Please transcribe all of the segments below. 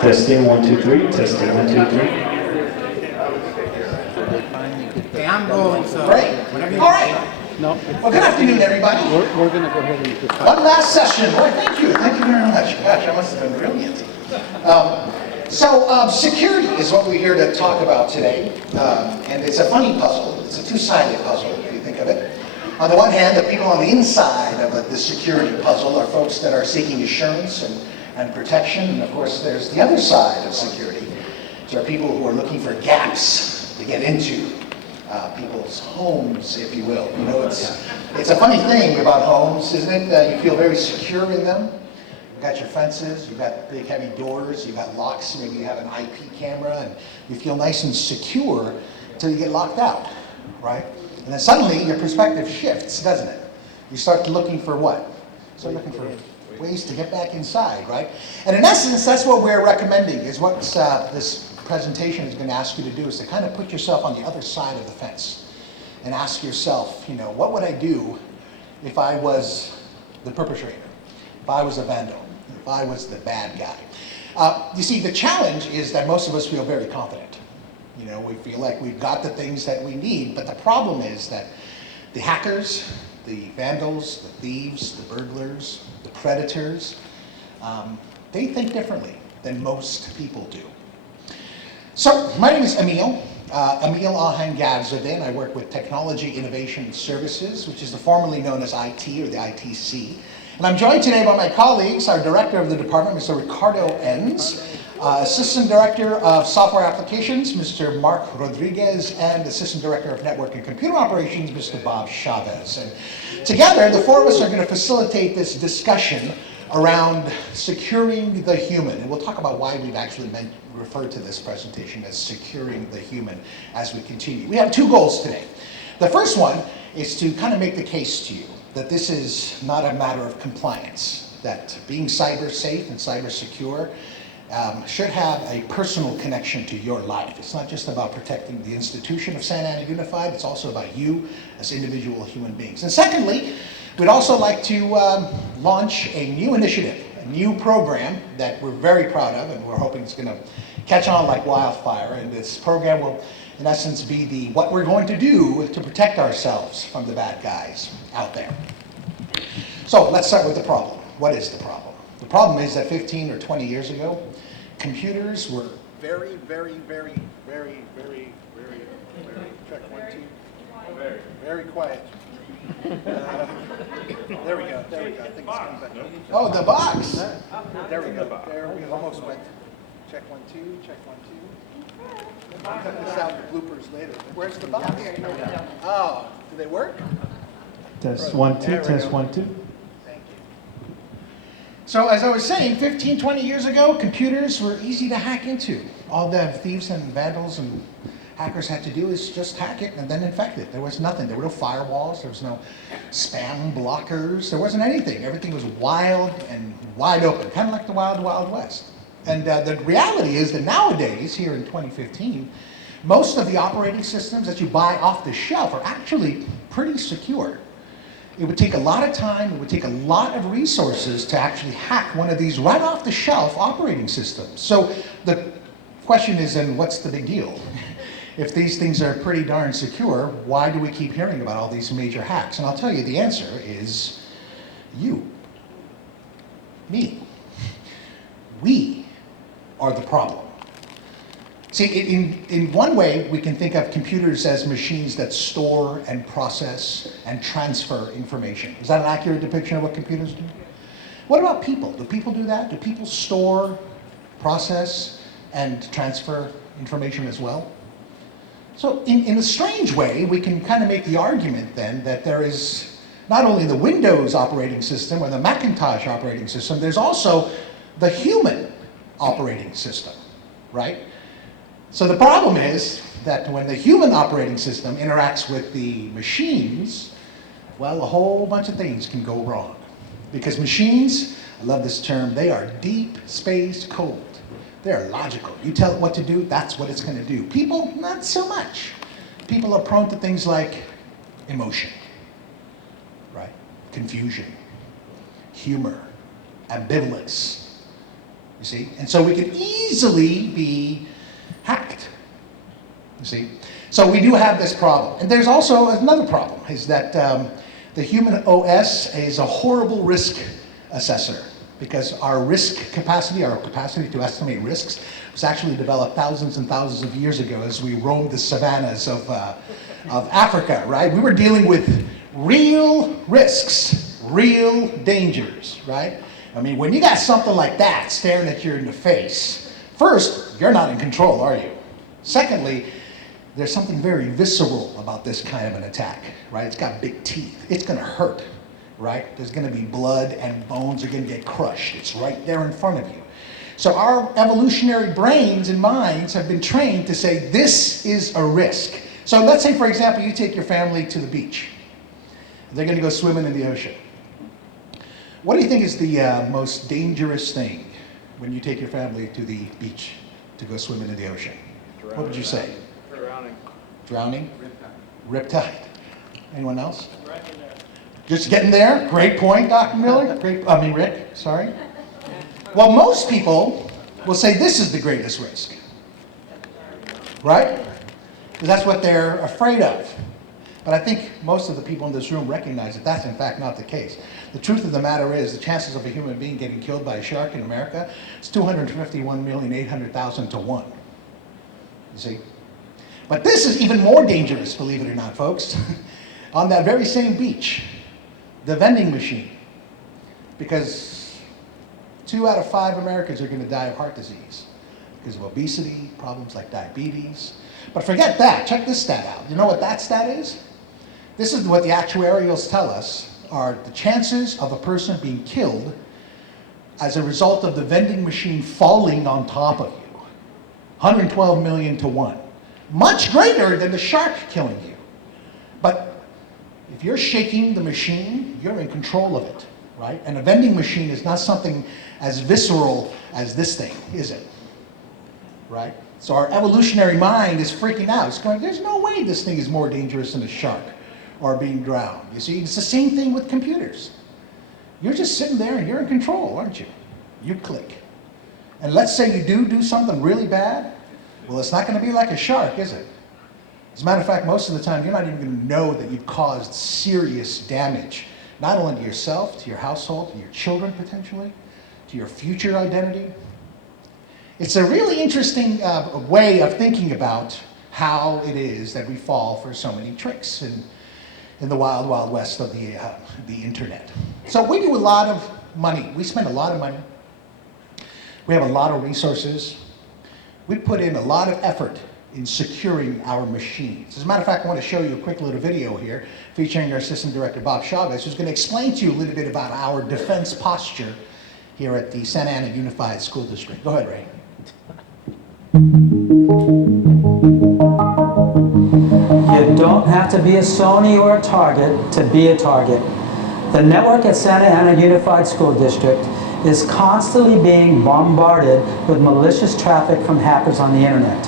Testing 1 2 3. Testing 1 2 3. Okay, I'm going, so. Great. All right. No, Well, good afternoon, everybody. we're going to go ahead and just One last session. Boy, thank you. Thank you very much. Gosh, I must have been brilliant. Security is what we're here to talk about today. And it's a funny puzzle. It's a two-sided puzzle, if you think of it. On the one hand, the people on the inside of the security puzzle are folks that are seeking assurance and protection. And of course, there's the other side of security. There are people who are looking for gaps to get into. People's homes, if you will. You know, it's a funny thing about homes, isn't it? That you feel very secure in them. You've got your fences, you've got big heavy doors, you've got locks, maybe you have an IP camera, and you feel nice and secure until you get locked out, right? And then suddenly your perspective shifts, doesn't it? You start looking for what? You start looking for ways to get back inside, right? And in essence, that's what we're recommending, is what this presentation is going to ask you to do, is to kind of put yourself on the other side of the fence and ask yourself, you know, what would I do if I was the perpetrator, if I was a vandal, if I was the bad guy? You see, the challenge is that most of us feel very confident. You know, we feel like we've got the things that we need, but the problem is that the hackers, the vandals, the thieves, the burglars, the predators, they think differently than most people do. So, my name is Emil, Emil Ahangarzadeh, and I work with Technology Innovation Services, which is formerly known as IT, or the ITC. And I'm joined today by my colleagues, our Director of the Department, Mr. Ricardo Enns, Assistant Director of Software Applications, Mr. Mark Rodriguez, and Assistant Director of Network and Computer Operations, Mr. Bob Chavez. And together, the four of us are going to facilitate this discussion around securing the human. And we'll talk about why we've actually referred to this presentation as securing the human as we continue. We have two goals today. The first one is to kind of make the case to you that this is not a matter of compliance, that being cyber safe and cyber secure should have a personal connection to your life. It's not just about protecting the institution of Santa Ana Unified, it's also about you as individual human beings. And secondly, we'd also like to launch a new initiative, a new program that we're very proud of, and we're hoping it's going to catch on like wildfire. And this program will, in essence, be what we're going to do to protect ourselves from the bad guys out there. So let's start with the problem. What is the problem? The problem is that 15 or 20 years ago, computers were very, check 1 2, very quiet. There we go. I think it's coming back. Oh, the box! There we go. There we almost went. Check 1 2, check 1 2. I'll cut this out in bloopers later. Where's the box? Oh, do they work? Test 1 2. Test 1 2. Thank you. So as I was saying, 15, 20 years ago, computers were easy to hack into. All the thieves and vandals and hackers had to do is just hack it and then infect it. There was nothing. There were no firewalls. There was no spam blockers. There wasn't anything. Everything was wild and wide open, kind of like the Wild Wild West. And the reality is that nowadays, here in 2015, most of the operating systems that you buy off the shelf are actually pretty secure. It would take a lot of time, it would take a lot of resources to actually hack one of these right off the shelf operating systems. So the question is, then what's the big deal? If these things are pretty darn secure, why do we keep hearing about all these major hacks? And I'll tell you, the answer is you, me. We are the problem. See, in one way, we can think of computers as machines that store and process and transfer information. Is that an accurate depiction of what computers do? What about people? Do people do that? Do people store, process, and transfer information as well? So in a strange way, we can kind of make the argument then that there is not only the Windows operating system or the Macintosh operating system, there's also the human operating system, right? So the problem is that when the human operating system interacts with the machines, well, a whole bunch of things can go wrong. Because machines, I love this term, they are deep space cold. They're logical. You tell it what to do, that's what it's going to do. People, not so much. People are prone to things like emotion, right? Confusion, humor, ambivalence, you see? And so we could easily be hacked, you see? So we do have this problem. And there's also another problem, is that the human OS is a horrible risk assessor, because our risk capacity, our capacity to estimate risks, was actually developed thousands and thousands of years ago as we roamed the savannas of Africa, right? We were dealing with real risks, real dangers, right? I mean, when you got something like that staring at you in the face, first, you're not in control, are you? Secondly, there's something very visceral about this kind of an attack, right? It's got big teeth. It's gonna hurt, right? There's gonna be blood and bones are gonna get crushed. It's right there in front of you. So our evolutionary brains and minds have been trained to say, this is a risk. So let's say, for example, you take your family to the beach. They're gonna go swimming in the ocean. What do you think is the most dangerous thing when you take your family to the beach to go swimming in the ocean? Drowning. What would you say? Drowning. Drowning? Riptide. Anyone else? Right in there. Just getting there? Great point, Dr. Miller. Rick, sorry. Well, most people will say this is the greatest risk, right? Because that's what they're afraid of. But I think most of the people in this room recognize that that's in fact not the case. The truth of the matter is the chances of a human being getting killed by a shark in America is 251,800,000 to 1. You see? But this is even more dangerous, believe it or not, folks. On that very same beach, the vending machine. Because 2 out of 5 Americans are going to die of heart disease because of obesity, problems like diabetes. But forget that. Check this stat out. You know what that stat is? This is what the actuarials tell us are the chances of a person being killed as a result of the vending machine falling on top of you. 112 million to 1. Much greater than the shark killing you. But if you're shaking the machine, you're in control of it, right? And a vending machine is not something as visceral as this thing, is it? Right? So our evolutionary mind is freaking out. It's going, there's no way this thing is more dangerous than a shark or being drowned. You see, it's the same thing with computers. You're just sitting there and you're in control, aren't you? You click. And let's say you do something really bad. Well, it's not going to be like a shark, is it? As a matter of fact, most of the time, you're not even going to know that you've caused serious damage, not only to yourself, to your household, to your children potentially, to your future identity. It's a really interesting way of thinking about how it is that we fall for so many tricks in the wild, wild west of the internet. So we do a lot of money. We spend a lot of money. We have a lot of resources. We put in a lot of effort in securing our machines. As a matter of fact, I want to show you a quick little video here featuring our Assistant Director, Bob Chavez, who's going to explain to you a little bit about our defense posture here at the Santa Ana Unified School District. Go ahead, Ray. You don't have to be a Sony or a Target to be a target. The network at Santa Ana Unified School District is constantly being bombarded with malicious traffic from hackers on the internet.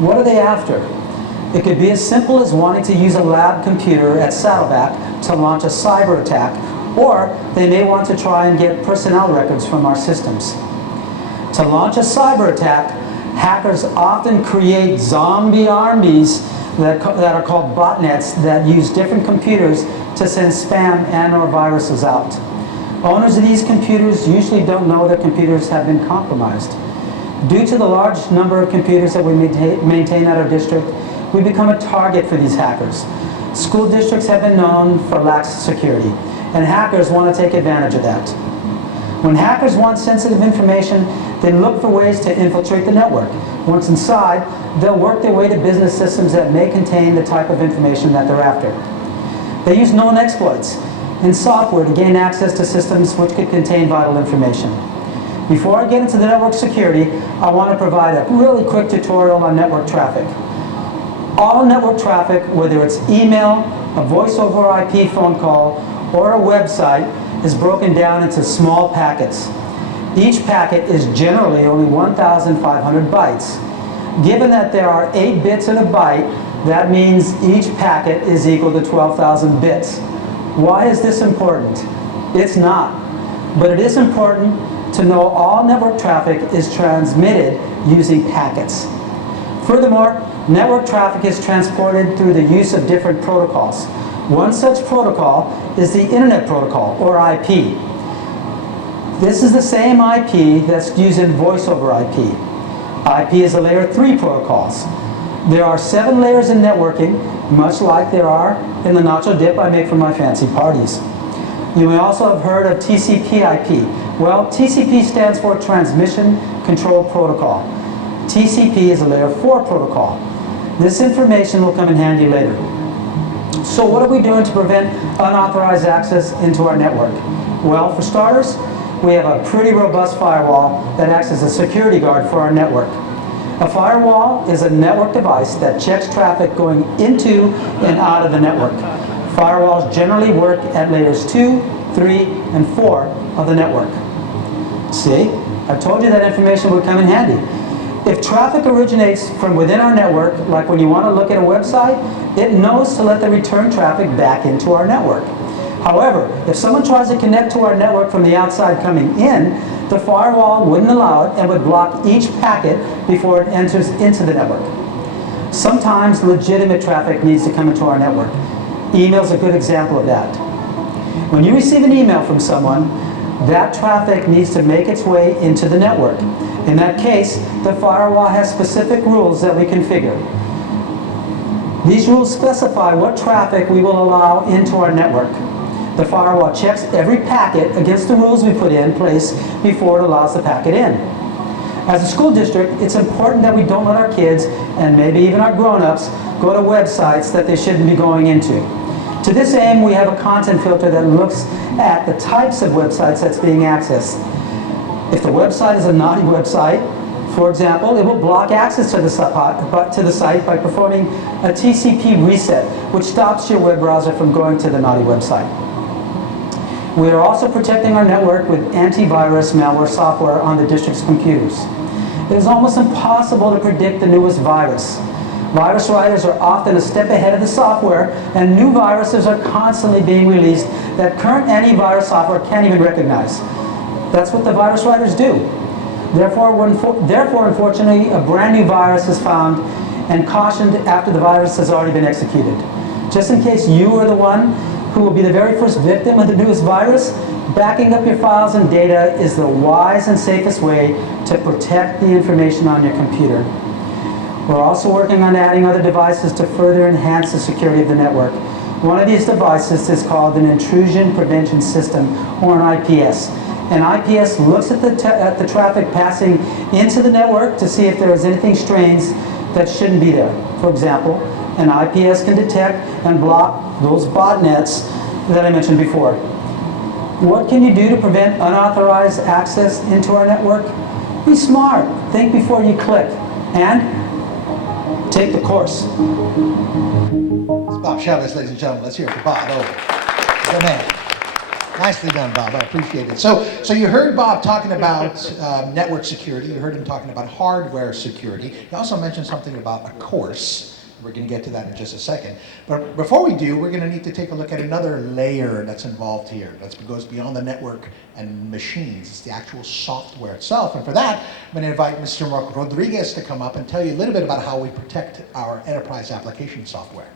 What are they after? It could be as simple as wanting to use a lab computer at Saddleback to launch a cyber attack, or they may want to try and get personnel records from our systems. To launch a cyber attack, hackers often create zombie armies that are called botnets that use different computers to send spam and or viruses out. Owners of these computers usually don't know their computers have been compromised. Due to the large number of computers that we maintain at our district, we become a target for these hackers. School districts have been known for lax security, and hackers want to take advantage of that. When hackers want sensitive information, they look for ways to infiltrate the network. Once inside, they'll work their way to business systems that may contain the type of information that they're after. They use known exploits and software to gain access to systems which could contain vital information. Before I get into the network security, I want to provide a really quick tutorial on network traffic. All network traffic, whether it's email, a voice over IP phone call, or a website, is broken down into small packets. Each packet is generally only 1,500 bytes. Given that there are 8 bits in a byte, that means each packet is equal to 12,000 bits. Why is this important? It's not. But it is important to know all network traffic is transmitted using packets. Furthermore, network traffic is transported through the use of different protocols. One such protocol is the Internet Protocol, or IP. This is the same IP that's used in Voice over IP. IP is a layer 3 protocols. There are 7 layers in networking, much like there are in the nacho dip I make for my fancy parties. You may also have heard of TCP/IP. Well, TCP stands for Transmission Control Protocol. TCP is a layer 4 protocol. This information will come in handy later. So what are we doing to prevent unauthorized access into our network? Well, for starters, we have a pretty robust firewall that acts as a security guard for our network. A firewall is a network device that checks traffic going into and out of the network. Firewalls generally work at layers 2, 3, and 4 of the network. See, I told you that information would come in handy. If traffic originates from within our network, like when you want to look at a website, it knows to let the return traffic back into our network. However, if someone tries to connect to our network from the outside coming in, the firewall wouldn't allow it and would block each packet before it enters into the network. Sometimes legitimate traffic needs to come into our network. Email is a good example of that. When you receive an email from someone, that traffic needs to make its way into the network. In that case, the firewall has specific rules that we configure. These rules specify what traffic we will allow into our network. The firewall checks every packet against the rules we put in place before it allows the packet in. As a school district, it's important that we don't let our kids, and maybe even our grown-ups, go to websites that they shouldn't be going into. To this aim, we have a content filter that looks at the types of websites that's being accessed. If the website is a naughty website, for example, it will block access to the site by performing a TCP reset, which stops your web browser from going to the naughty website. We are also protecting our network with antivirus malware software on the district's computers. It is almost impossible to predict the newest virus. Virus writers are often a step ahead of the software, and new viruses are constantly being released that current antivirus software can't even recognize. That's what the virus writers do. Therefore, unfortunately, a brand new virus is found and cautioned after the virus has already been executed. Just in case you are the one who will be the very first victim of the newest virus, backing up your files and data is the wise and safest way to protect the information on your computer. We're also working on adding other devices to further enhance the security of the network. One of these devices is called an Intrusion Prevention System, or an IPS. An IPS looks at the traffic passing into the network to see if there is anything strange that shouldn't be there. For example, an IPS can detect and block those botnets that I mentioned before. What can you do to prevent unauthorized access into our network? Be smart. Think before you click. And take the course. It's Bob Chavez, ladies and gentlemen. Let's hear it for Bob. Oh, good man. Nicely done, Bob. I appreciate it. So you heard Bob talking about network security. You heard him talking about hardware security. He also mentioned something about a course. We're going to get to that in just a second. But before we do, we're going to need to take a look at another layer that's involved here. That goes beyond the network and machines. It's the actual software itself. And for that, I'm going to invite Mr. Mark Rodriguez to come up and tell you a little bit about how we protect our enterprise application software.